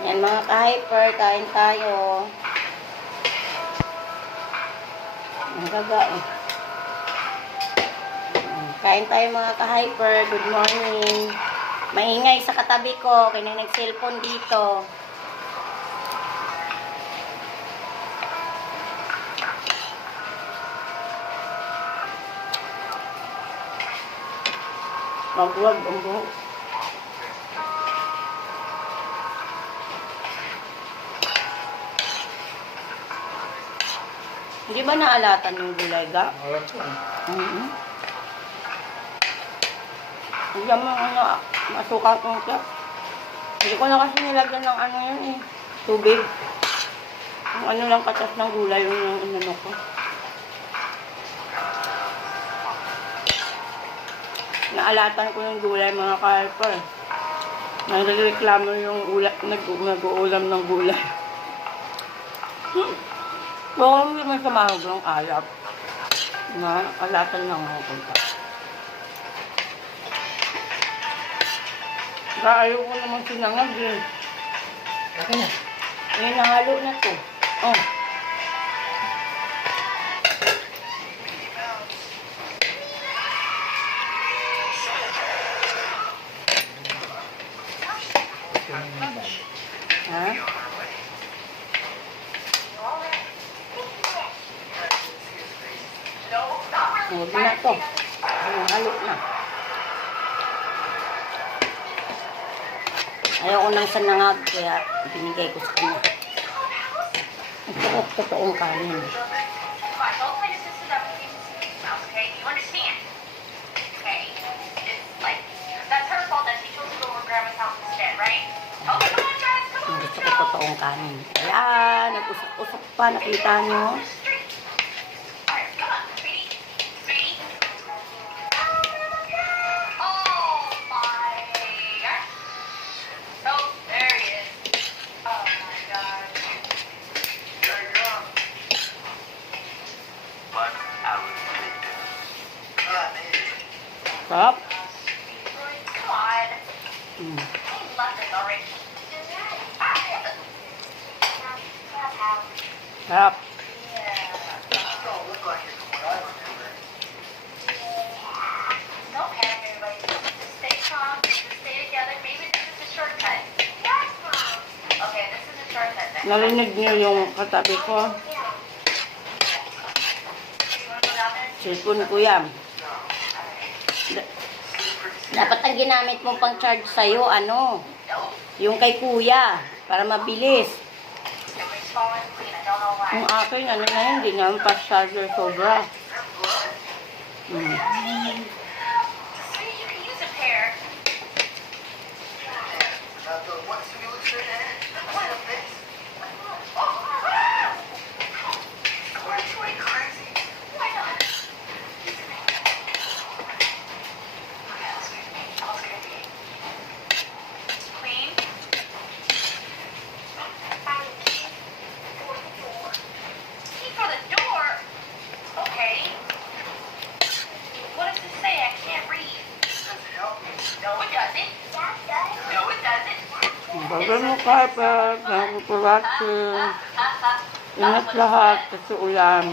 Yan mga ka-hyper, kain tayo. Ang gaga eh. Kain tayo mga ka-hyper. Good morning. Maingay sa katabi ko. Kaya nag-cellphone dito. Magwag ang buhok. Hindi ba naalatan yung gulay ga? Hindi mo masuka kong siya. Hindi ko na kasi nilagyan ng ano yun eh. Tubig. Yung ano lang katas ng gulay yung inano ko. Naalatan ko yung gulay mga ka-hyper. Nagreklamo yung nag-uulam ng gulay. Baka hindi man sa mahog ng alap. Alatan lang ako punta. Ayaw ko naman sinangag eh. Okay na. May nahalo na to. Oh. Ha? Huwag na to. Halo na. Ayaw ko nang sanangag, kaya binigay ko sa kanya. Ang sarap totoong kanin. Ang gusto ko totoong kanin. Ayan, nag-usap-usap pa, nakita nyo. Sarap. Sarap. Narinig niyo yung katabi ko? Cellphone ko yan. Dapat ang ginamit mo pang charge sa'yo, ano? Yung kay kuya, para mabilis. Yung akin, ano na yun, hindi naman fast charger sobra. Bago mo kapag, nagpaparating, ingat lahat kasi ulan.